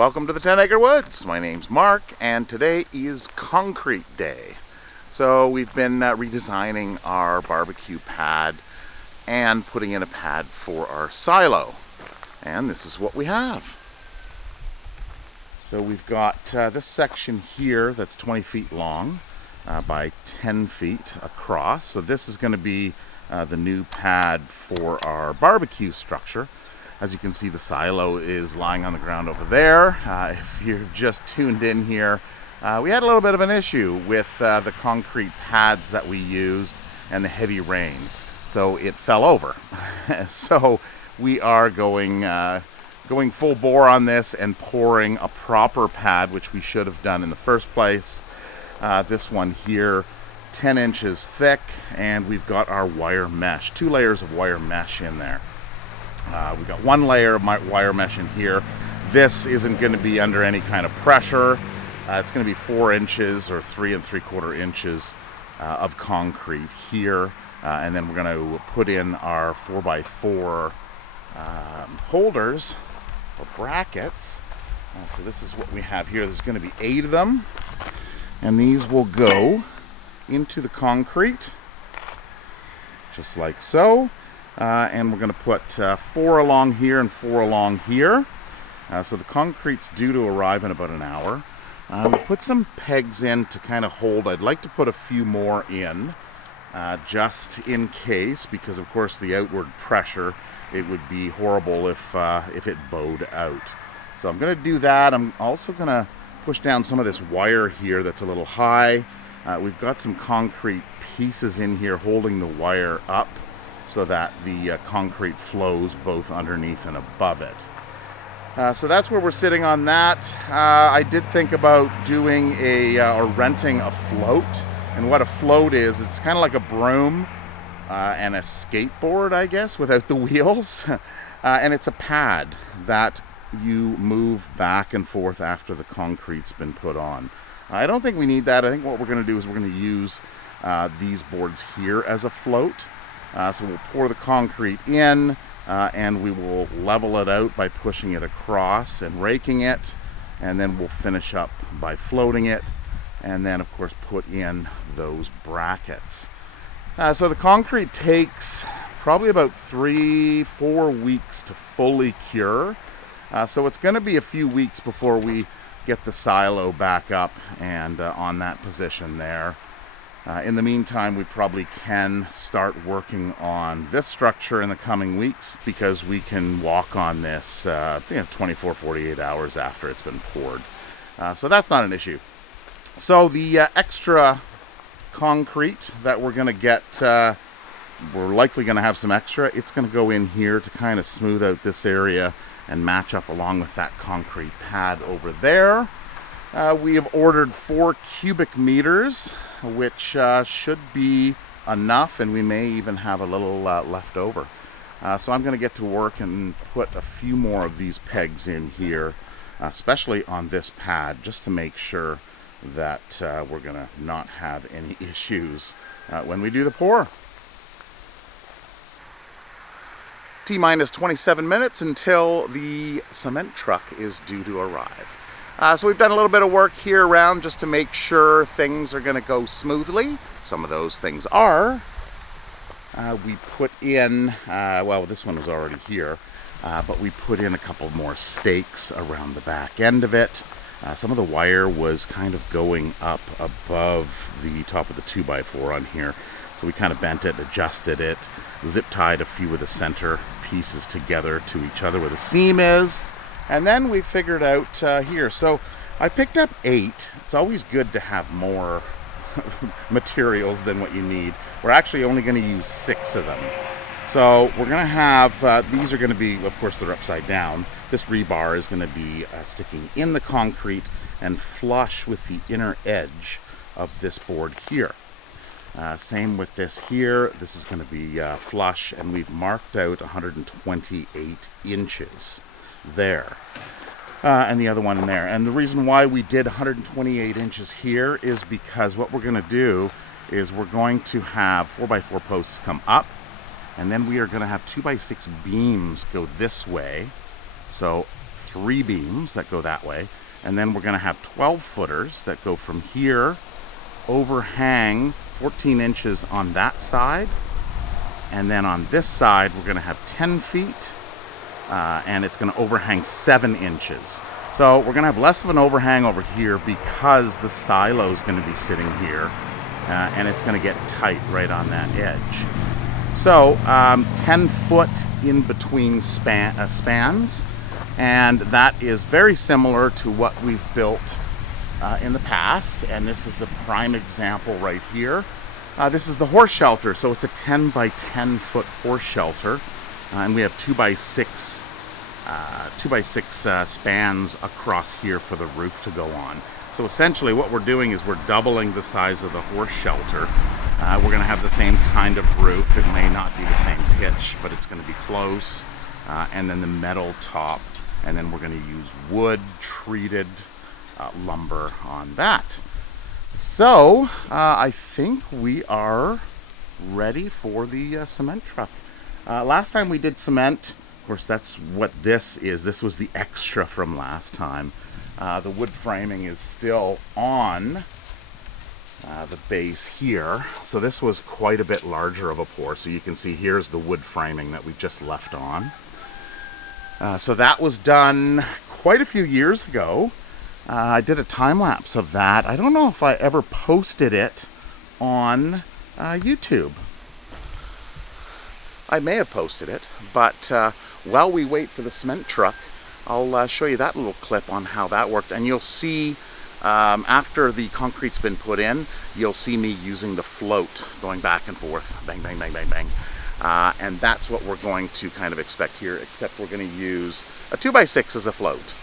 Welcome to the 10 Acre Woods. My name's Mark and today is concrete day. So we've been redesigning our barbecue pad and putting in a pad for our silo. And this is what we have. So we've got this section here that's 20 feet long by 10 feet across. So this is going to be the new pad for our barbecue structure. As you can see, the silo is lying on the ground over there. If you're just tuned in here, we had a little bit of an issue with the concrete pads that we used and the heavy rain. So it fell over. So we are going full bore on this and pouring a proper pad, which we should have done in the first place. This one here, 10 inches thick, and we've got our wire mesh, 2 layers of wire mesh in there. We've got 1 layer of wire mesh in here. This isn't going to be under any kind of pressure. It's going to be 4 inches or 3 3/4 inches of concrete here. And then we're going to put in our 4x4 holders or brackets. So this is what we have here. There's going to be 8 of them. And these will go into the concrete, just like so. And we're going to put 4 along here and 4 along here. So the concrete's due to arrive in about an hour. We'll put some pegs in to kind of hold. I'd like to put a few more in, just in case, because of course the outward pressure, it would be horrible if it bowed out. So I'm going to do that. I'm also going to push down some of this wire here that's a little high. We've got some concrete pieces in here holding the wire up, so that the concrete flows both underneath and above it. So that's where we're sitting on that. I did think about doing or renting a float. And what a float is, it's kind of like a broom and a skateboard, I guess, without the wheels. And it's a pad that you move back and forth after the concrete's been put on. I don't think we need that. I think what we're going to do is we're going to use these boards here as a float. So we'll pour the concrete in and we will level it out by pushing it across and raking it, and then we'll finish up by floating it, and then of course put in those brackets. So the concrete takes probably about 3-4 weeks to fully cure. So it's going to be a few weeks before we get the silo back up and on that position there. In the meantime, we probably can start working on this structure in the coming weeks, because we can walk on this 24-48 hours after it's been poured. So that's not an issue. So the extra concrete that we're going to get, we're likely going to have some extra. It's going to go in here to kind of smooth out this area and match up along with that concrete pad over there. We have ordered 4 cubic meters, which should be enough, and we may even have a little left over. So I'm going to get to work and put a few more of these pegs in here, especially on this pad, just to make sure that we're going to not have any issues when we do the pour. T-minus 27 minutes until the cement truck is due to arrive. So we've done a little bit of work here around just to make sure things are going to go smoothly. Some of those things are. We put in, well, this one was already here, but we put in a couple more stakes around the back end of it. Some of the wire was kind of going up above the top of the 2x4 on here. So we kind of bent it, adjusted it, zip tied a few of the center pieces together to each other where the seam is. And then we figured out here. So I picked up 8. It's always good to have more materials than what you need. We're actually only going to use 6 of them. So we're going to have, these are going to be, of course, they're upside down. This rebar is going to be sticking in the concrete and flush with the inner edge of this board here. Same with this here. This is going to be flush, and we've marked out 128 inches there. And the other one in there. And the reason why we did 128 inches here is because what we're going to do is we're going to have 4x4 posts come up, and then we are going to have 2x6 beams go this way. So 3 beams that go that way. And then we're going to have 12 footers that go from here, overhang 14 inches on that side. And then on this side, we're going to have 10 feet. And it's going to overhang 7 inches. So we're going to have less of an overhang over here because the silo is going to be sitting here. And it's going to get tight right on that edge. So 10 foot in between spans. And that is very similar to what we've built in the past. And this is a prime example right here. This is the horse shelter. So it's a 10 by 10 foot horse shelter. And we have 2 by 6 spans across here for the roof to go on. So essentially what we're doing is we're doubling the size of the horse shelter. We're going to have the same kind of roof. It may not be the same pitch, but it's going to be close. And then the metal top. And then we're going to use wood treated lumber on that. So I think we are ready for the cement truck. Last time we did cement, of course that's what this is. This was the extra from last time. The wood framing is still on the base here. So this was quite a bit larger of a pour. So you can see here's the wood framing that we just left on. So that was done quite a few years ago. I did a time lapse of that. I don't know if I ever posted it on YouTube. I may have posted it, but while we wait for the cement truck, I'll show you that little clip on how that worked. And you'll see, after the concrete's been put in, you'll see me using the float going back and forth. Bang, bang, bang, bang, bang. And that's what we're going to kind of expect here, except we're going to use a 2 by 6 as a float.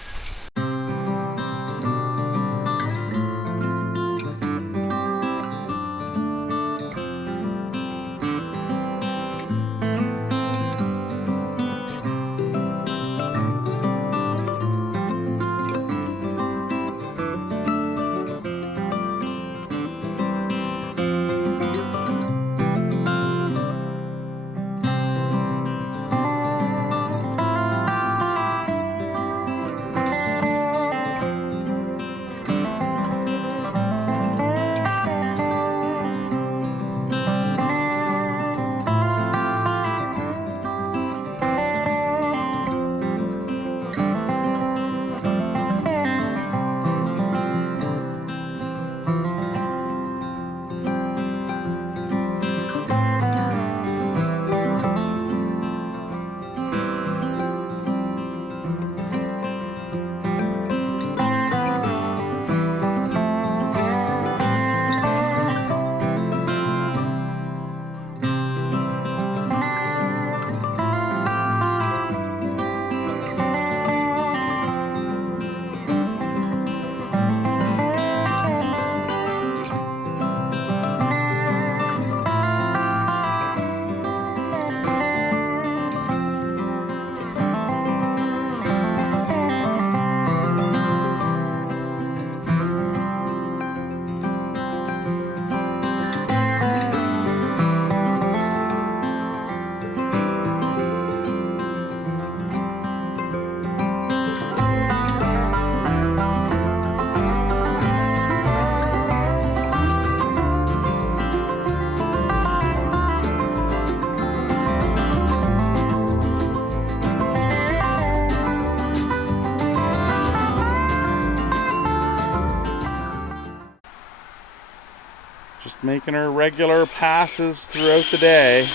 Making her regular passes throughout the day.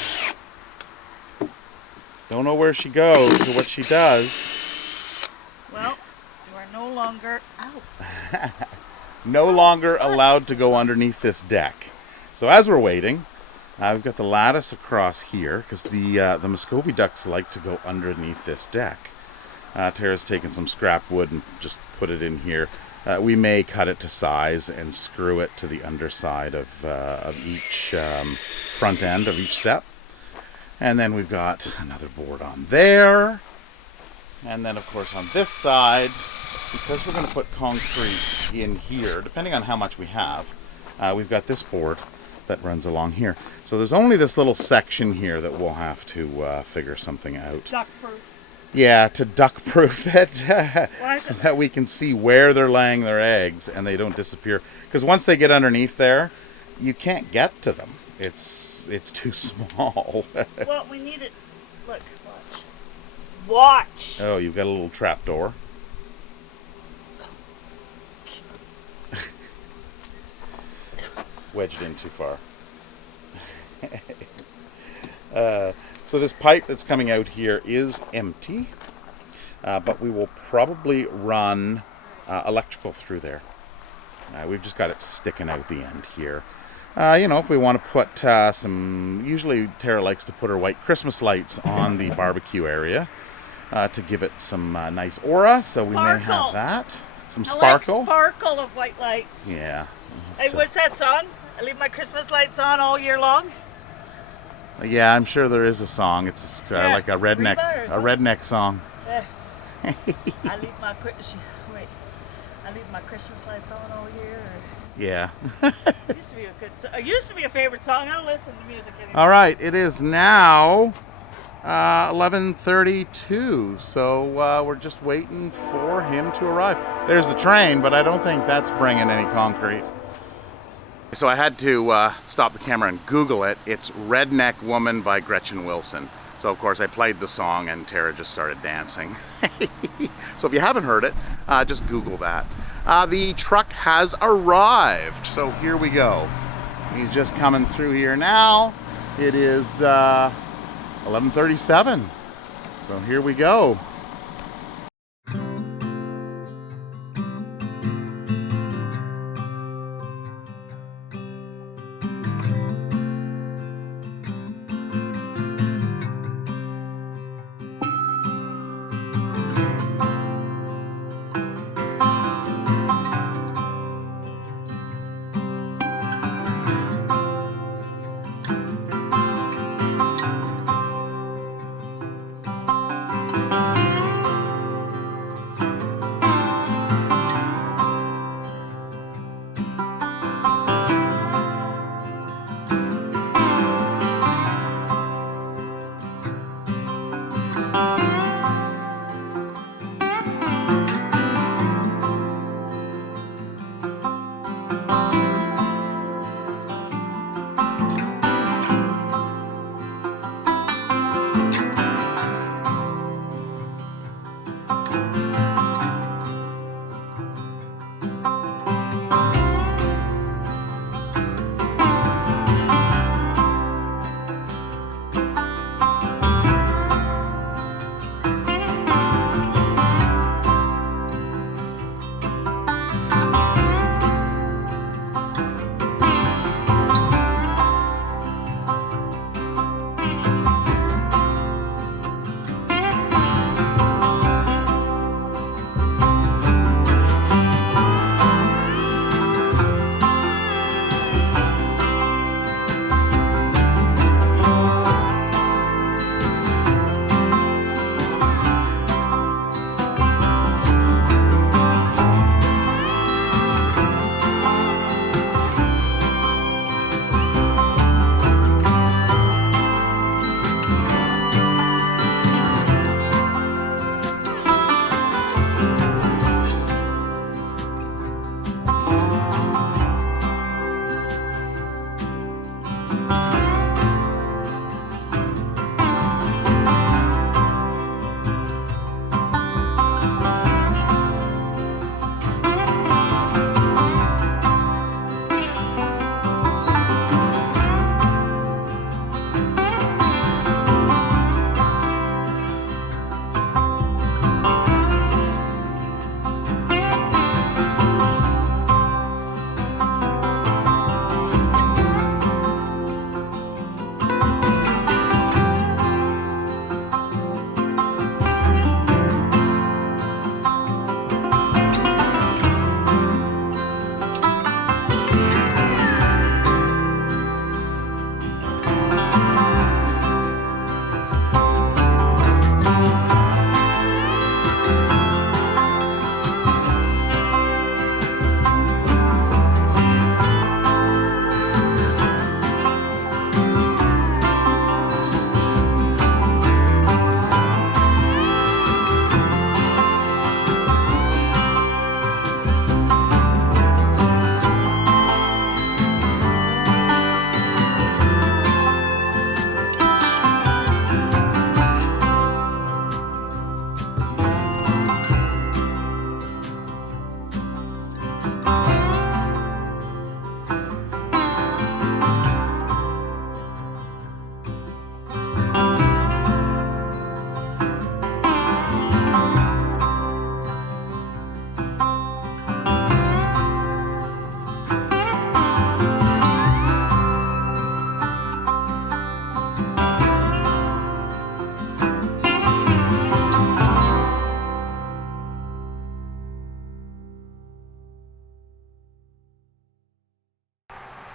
Don't know where she goes or what she does. Well, you are no longer out. No longer allowed to go underneath this deck. So as we're waiting, we've got the lattice across here because the Muscovy ducks like to go underneath this deck. Tara's taken some scrap wood and just put it in here. We may cut it to size and screw it to the underside of each front end of each step. And then we've got another board on there. And then, of course, on this side, because we're going to put concrete in here, depending on how much we have, we've got this board that runs along here. So there's only this little section here that we'll have to figure something out. Duck-proof. Yeah, to duck proof it Why is so it? that we can see where they're laying their eggs and they don't disappear. Because once they get underneath there, you can't get to them. It's too small. Well, we need it. Look, watch. Watch. Oh, you've got a little trap door. Wedged in too far. So this pipe that's coming out here is empty, but we will probably run electrical through there. We've just got it sticking out the end here. If we want to put some, usually Tara likes to put her white Christmas lights on the barbecue area to give it some nice aura, so we may Sparkle. have that. Some I sparkle. like sparkle of white lights. Yeah. Hey, So- what's that song? I leave my Christmas lights on all year long. yeah, I'm sure there is a song. It's Yeah, like a redneck, Reba or a redneck song. Eh. I leave my wait. I leave my Christmas lights on all year. Yeah. It used to be a good. It used to be a favorite song. I don't listen to music anymore. All right, it is now 11:32, so we're just waiting for him to arrive. There's the train, but I don't think that's bringing any concrete. So I had to stop the camera and Google it. It's Redneck Woman by Gretchen Wilson. So of course I played the song and Tara just started dancing. So if you haven't heard it, just Google that. The truck has arrived, so here we go. He's just coming through here now. It is 11:37, so here we go.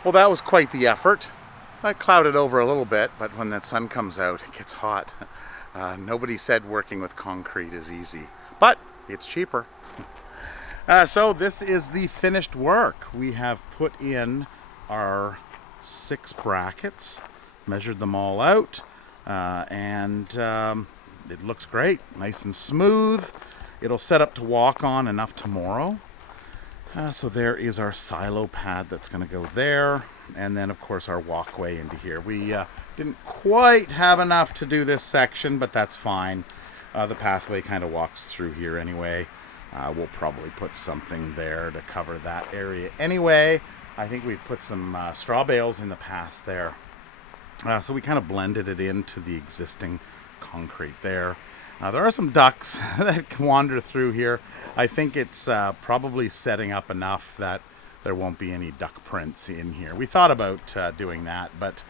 Well, that was quite the effort. I clouded over a little bit, but when that sun comes out, it gets hot. Nobody said working with concrete is easy, but it's cheaper. So this is the finished work. We have put in our 6 brackets, measured them all out, and it looks great, nice and smooth. It'll set up to walk on enough tomorrow. So there is our silo pad that's going to go there, and then of course our walkway into here. We didn't quite have enough to do this section, but that's fine. The pathway kind of walks through here anyway. We'll probably put something there to cover that area anyway. I think we've put some straw bales in the past there. So we kind of blended it into the existing concrete there. There are some ducks that wander through here. I think it's probably setting up enough that there won't be any duck prints in here. We thought about doing that, but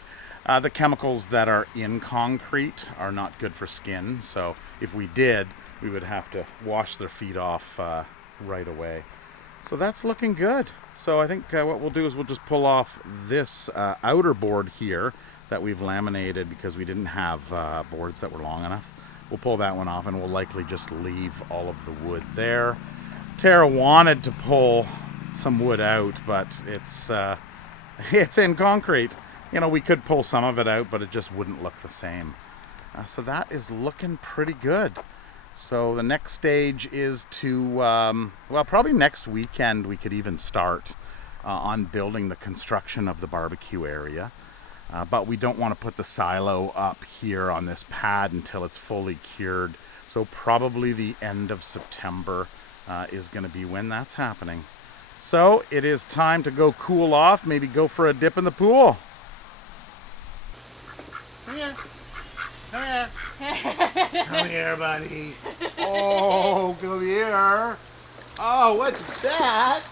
the chemicals that are in concrete are not good for skin. So if we did, we would have to wash their feet off right away. So that's looking good. So I think what we'll do is we'll just pull off this outer board here that we've laminated because we didn't have boards that were long enough. We'll pull that one off and we'll likely just leave all of the wood there. Tara wanted to pull some wood out, but it's in concrete. You know, we could pull some of it out, but it just wouldn't look the same. So that is looking pretty good. So the next stage is to, well, probably next weekend we could even start on building the construction of the barbecue area. But we don't want to put the silo up here on this pad until it's fully cured. So probably the end of September is going to be when that's happening. So it is time to go cool off, maybe go for a dip in the pool. Come here. Come here. Come here, buddy. Oh, come here. Oh, what's that?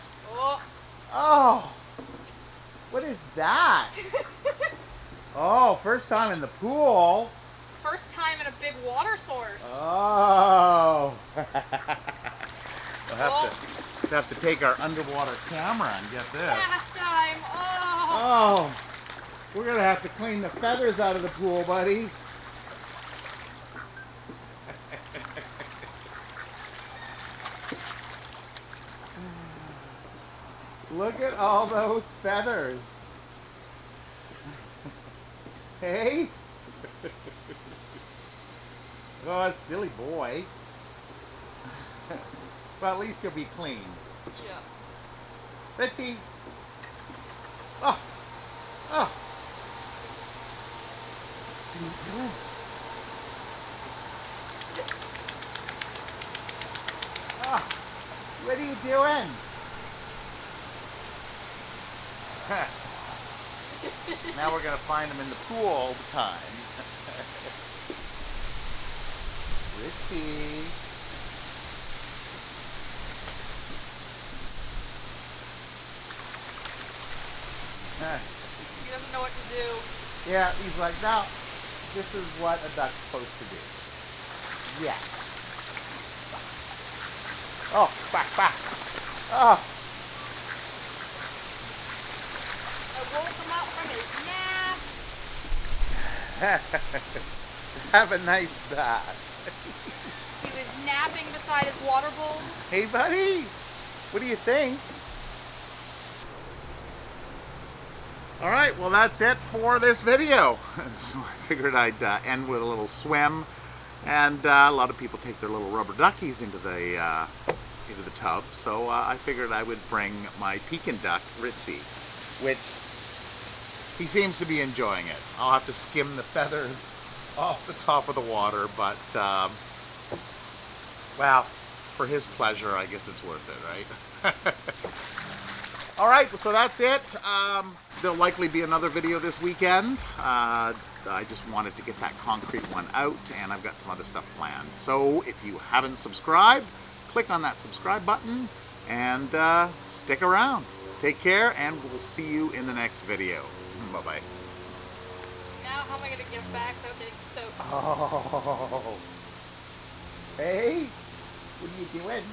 Oh, what is that? Oh, first time in the pool. First time in a big water source. Oh. We'll have to take our underwater camera and get this. Bath time. Oh. We're going to have to clean the feathers out of the pool, buddy. Look at all those feathers. Hey? Oh, silly boy. Well, at least you'll be clean. Yeah. Ritzy. Oh. Oh. What are you doing? Oh. What are you doing? Now we're going to find them in the pool all the time. Ritzy. He doesn't know what to do. Yeah, he's like, no, this is what a duck's supposed to do. Yes. Oh, quack, quack. Oh. I woke him up from his nap. Have a nice bath. He was napping beside his water bowl. Hey, buddy. What do you think? All right, well, that's it for this video. So I figured I'd end with a little swim. And a lot of people take their little rubber duckies into the tub. So I figured I would bring my Pekin duck, Ritzy, which he seems to be enjoying it. I'll have to skim the feathers off the top of the water, but well, for his pleasure, I guess it's worth it, right? All right, so that's it. There'll likely be another video this weekend. I just wanted to get that concrete one out, and I've got some other stuff planned. So if you haven't subscribed, click on that subscribe button and stick around. Take care, and we'll see you in the next video. Bye-bye. Now how am I going to give back without getting soaked? Oh. Hey, what are you doing?